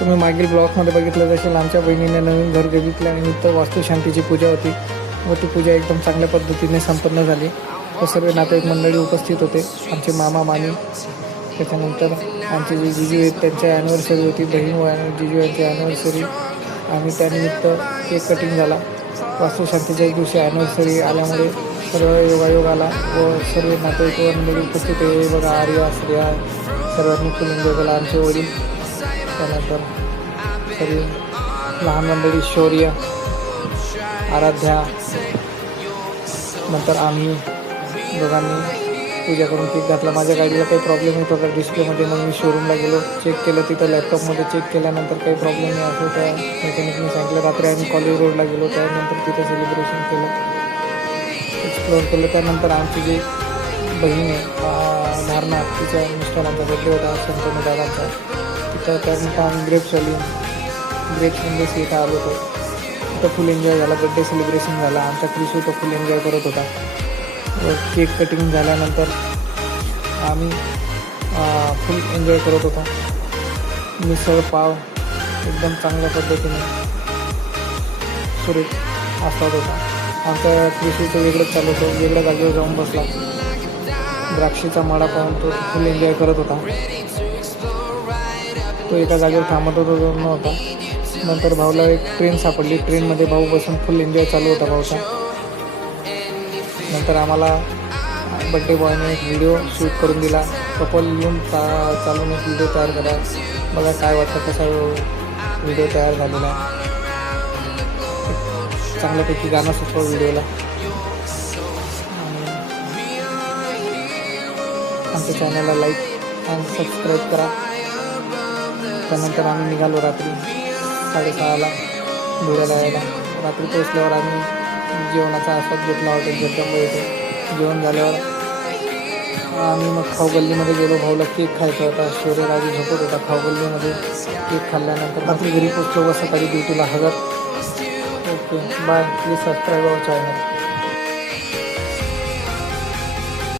तुम्ही मागील ब्लॉगमध्ये बघितलं असेल, आमच्या बहिणीने नवीन घर घेतल्यानिमित्त वास्तुशांतीची पूजा होती व ती पूजा एकदम चांगल्या पद्धतीने संपन्न झाली व सर्व नातेवाईक मंडळी उपस्थित होते. आमचे मामा मामी, त्याच्यानंतर आमचे जे जिजू आहेत त्यांची ॲनिव्हर्सरी होती, बहीण व जिजू यांची ॲनिव्हर्सरी, आणि त्यानिमित्त केक कटिंग झाला. वास्तुशांतीच्याच दिवशी ॲनिव्हर्सरी आल्यामुळे सर्व योगायोग आला व सर्व नातेवाईक मंडळी उपस्थित आहे. बघा, आर्या, श्रेया सर्वांनी फुल एन्जॉय केला. आमचे वडील, त्यानंतर सर्व लहान मंडळी, शौर्य, आराध्या, नंतर आम्ही दोघांनी पूजा करून केक घातला. माझ्या गाडीला काही प्रॉब्लेम येत होता डिस्प्लेमध्ये, मग मी शोरूमला गेलो, चेक केलं. तिथं लॅपटॉपमध्ये चेक केल्यानंतर काही प्रॉब्लेम नाही असं त्या मेकॅनिकने सांगितलं. रात्री आम्ही कॉलेज रोडला गेलो, त्यानंतर तिथं सेलिब्रेशन केलं, एक्सप्लोअर केलं. त्यानंतर आमची जी बहीण आहे धारणा, तिच्या मिस्टरांचा बड्डे होता, शंतनू दादांचा. तिथं त्यानंतर आम्ही ग्रेप्स इंडस इथं आलो होतो. तिथं फुल एन्जॉय झाला, बड्डे सेलिब्रेशन झाला. आमचा क्रिशू तो फुल एन्जॉय करत होता. व केक कटिंग झाल्यानंतर आम्ही फुल एन्जॉय करत होतो. मिसळ पाव एकदम चांगल्या पद्धतीने सुरेख आस्वाद होता. आमच्या क्रिशूचं वेगळंच चालू होतं, वेगळ्या जागेवर जाऊन बसला. द्राक्षीचा मळा पाहून तो फुल एन्जॉय करत होता. तो एका जागेवर थांबत नव्हता. नंतर भाऊला एक ट्रेन सापडली, ट्रेनमध्ये भाऊ बसून फुल एन्जॉय चालू होता भाऊचा. नंतर आम्हाला बड्डे बॉयने एक व्हिडिओ शूट करून दिला. कपल येऊन चालून एक व्हिडिओ तयार करा. बघा काय वाटतं, कसा व्हिडिओ तयार झालेला आहे. चांगल्यापैकी गाणं सुचवा व्हिडिओला. आमच्या चॅनलला लाईक आणि सबस्क्राईब करा. त्यानंतर आम्ही निघालो रात्री 6:30ला धुळ्याला यायला. रात्री पोचल्यावर आम्ही जेवणाचा आस्वाद घेतला हॉटेल जगदंबा येथे. जेवण झाल्यावर आम्ही मग खाऊगल्लीमध्ये गेलो. भाऊला केक खायचा होता. शौर्यराजी झोपत होता. खाऊगल्लीमध्ये केक खाल्ल्यानंतर रात्री घरी पोचलो व सकाळी ड्युटीला हजर. Okay, bye. Please subscribe our channel.